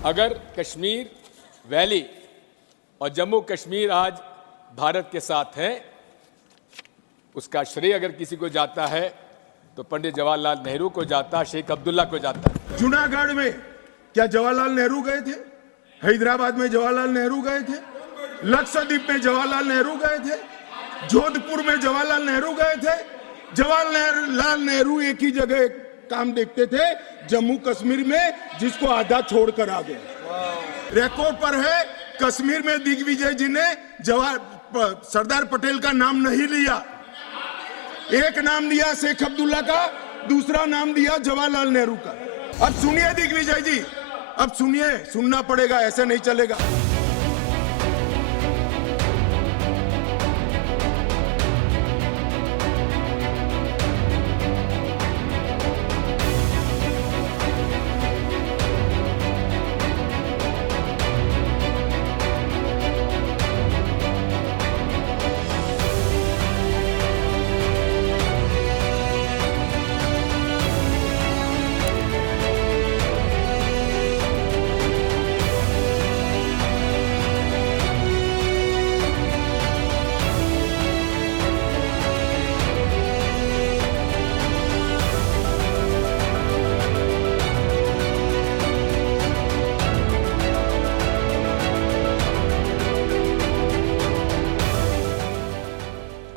अगर कश्मीर वैली और जम्मू कश्मीर आज भारत के साथ है, उसका श्रेय अगर किसी को जाता है तो पंडित जवाहरलाल नेहरू को जाता, शेख अब्दुल्ला को जाता। जूनागढ़ में क्या जवाहरलाल नेहरू गए थे? हैदराबाद में जवाहरलाल नेहरू गए थे? लक्षद्वीप में जवाहरलाल नेहरू गए थे? जोधपुर में जवाहरलाल नेहरू गए थे? जवाहरलाल नेहरू एक ही जगह काम देखते थे, जम्मू कश्मीर में, जिसको आधा छोड़कर आ गए। रिकॉर्ड पर है, कश्मीर में दिग्विजय जी ने सरदार पटेल का नाम नहीं लिया। एक नाम लिया शेख अब्दुल्ला का, दूसरा नाम दिया जवाहरलाल नेहरू का। अब सुनिए दिग्विजय जी, अब सुनिए, सुनना पड़ेगा, ऐसे नहीं चलेगा।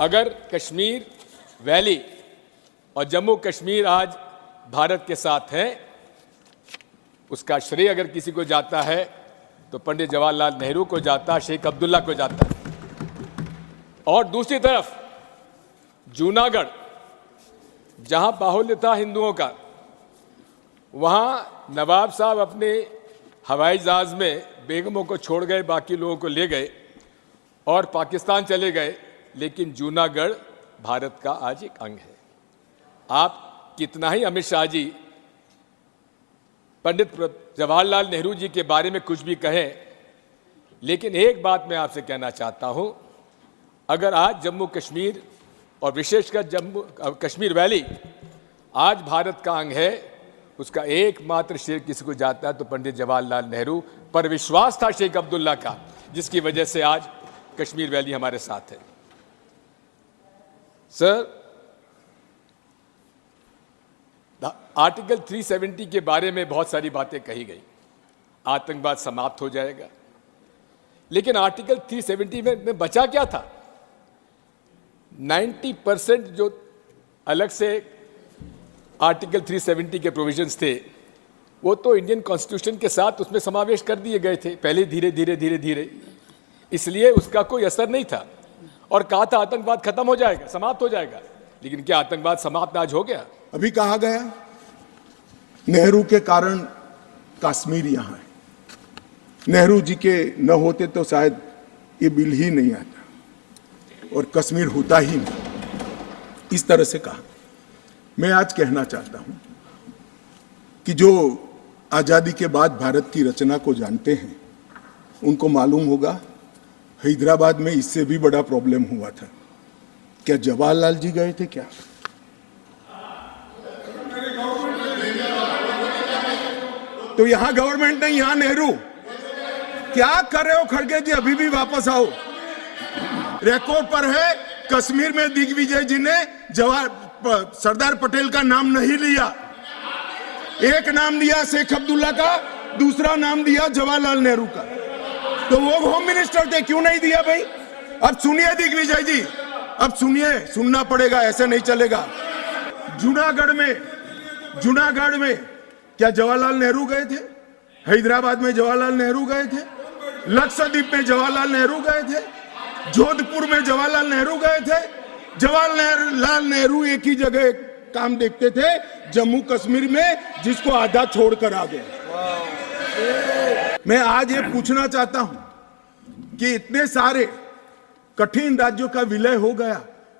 अगर कश्मीर वैली और जम्मू कश्मीर आज भारत के साथ है, उसका श्रेय अगर किसी को जाता है तो पंडित जवाहरलाल नेहरू को जाता, शेख अब्दुल्ला को जाता। और दूसरी तरफ जूनागढ़, जहां बाहुल्य था हिंदुओं का, वहां नवाब साहब अपने हवाई जहाज में बेगमों को छोड़ गए, बाकी लोगों को ले गए और पाकिस्तान चले गए। लेकिन जूनागढ़ भारत का आज एक अंग है। आप कितना ही अमित शाह जी पंडित जवाहरलाल नेहरू जी के बारे में कुछ भी कहें, लेकिन एक बात मैं आपसे कहना चाहता हूं, अगर आज जम्मू कश्मीर और विशेषकर जम्मू कश्मीर वैली आज भारत का अंग है, उसका एकमात्र श्रेय किसी को जाता है तो पंडित जवाहरलाल नेहरू पर विश्वास था शेख अब्दुल्ला का, जिसकी वजह से आज कश्मीर वैली हमारे साथ है। सर, आर्टिकल 370 के बारे में बहुत सारी बातें कही गई, आतंकवाद समाप्त हो जाएगा, लेकिन आर्टिकल 370 में बचा क्या था? 90% जो अलग से आर्टिकल 370 के प्रोविजंस थे, वो तो इंडियन कॉन्स्टिट्यूशन के साथ उसमें समावेश कर दिए गए थे पहले, धीरे धीरे, इसलिए उसका कोई असर नहीं था। और कहा था आतंकवाद खत्म हो जाएगा, समाप्त हो जाएगा, लेकिन क्या आतंकवाद समाप्त आज हो गया? अभी कहा गया नेहरू के कारण कश्मीर यहां है। नेहरू जी के न होते तो शायद ये बिल ही नहीं आता और कश्मीर होता ही नहीं। इस तरह से कहा। मैं आज कहना चाहता हूं कि जो आजादी के बाद भारत की रचना को जानते हैं, उनको मालूम होगा हैदराबाद में इससे भी बड़ा प्रॉब्लम हुआ था। क्या जवाहरलाल जी गए थे क्या? तो यहां गवर्नमेंट नहीं, यहां नेहरू। क्या कर रहे हो खड़गे जी? अभी भी वापस आओ। रिकॉर्ड पर है, कश्मीर में दिग्विजय जी ने सरदार पटेल का नाम नहीं लिया। एक नाम लिया शेख अब्दुल्ला का, दूसरा नाम दिया जवाहरलाल नेहरू का। तो वो होम मिनिस्टर थे, क्यों नहीं दिया भाई? अब सुनिए दिग्विजय जी, अब सुनिए, सुनना पड़ेगा, ऐसे नहीं चलेगा। जूनागढ़ में क्या जवाहरलाल नेहरू गए थे? हैदराबाद में जवाहरलाल नेहरू गए थे? लक्षद्वीप में जवाहरलाल नेहरू गए थे? जोधपुर में जवाहरलाल नेहरू गए थे? जवाहरलाल नेहरू एक ही जगह काम देखते थे, जम्मू कश्मीर में, जिसको आधा छोड़कर आ गए। मैं आज ये पूछना चाहता हूं कि इतने सारे कठिन राज्यों का विलय हो गया,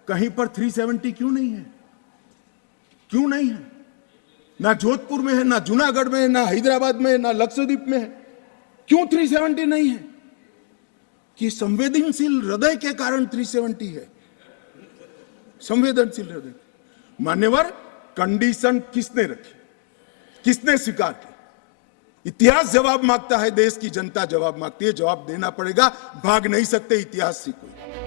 कहीं पर 370 क्यों नहीं है? क्यों नहीं है? ना जोधपुर में है, ना जूनागढ़ में है, ना हैदराबाद में है, ना लक्षद्वीप में है। क्यों 370 नहीं है? कि संवेदनशील हृदय के कारण 370 है। संवेदनशील हृदय। मान्यवर, कंडीशन किसने रखी, किसने स्वीकार की? इतिहास जवाब मांगता है, देश की जनता जवाब मांगती है, जवाब देना पड़ेगा, भाग नहीं सकते इतिहास से कोई।